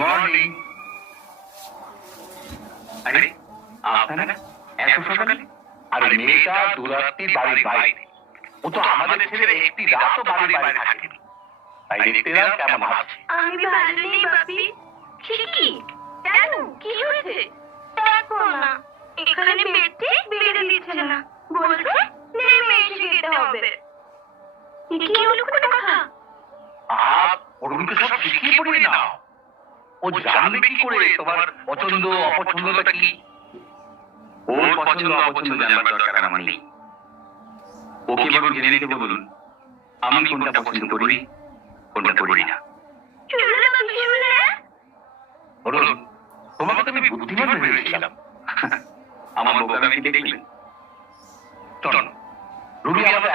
Morning. আরে আপনারা এত সকালে? আরে মেয়েটা দুরাত্রি বাড়ির বাইরে, ও তো আমাদের ছেলে একটি রাতও বাড়ির বাইরে থাকেনি, তাই দেখতে এলাম কেমন আছে। আমি ভালো নেই বাপি। কি কেন, কি হয়েছে? দেখো না, এখানে বেডে বেড়ে দিচ্ছে না, বলছে নেমে এসে খেতে হবে। কি হলো কোনো কথা? ওর মুখে সব শিখিয়ে পড়িয়ে নাও। ও জানবে কি করে তোমার পছন্দ অপছন্দটা কি? ওর পছন্দ অপছন্দ জানবার দরকার আমার নেই। ওকে বরং জেনে নিতে বলুন আমি কোনটা পছন্দ করি, কোনটা করি না। চুলে বাপি চুলে। বলুন, তোমাকে তো আমি বুদ্ধিমান ভেবেছিলাম। আমার বোকামি দেখলেন? চলো, রুবি আমাদের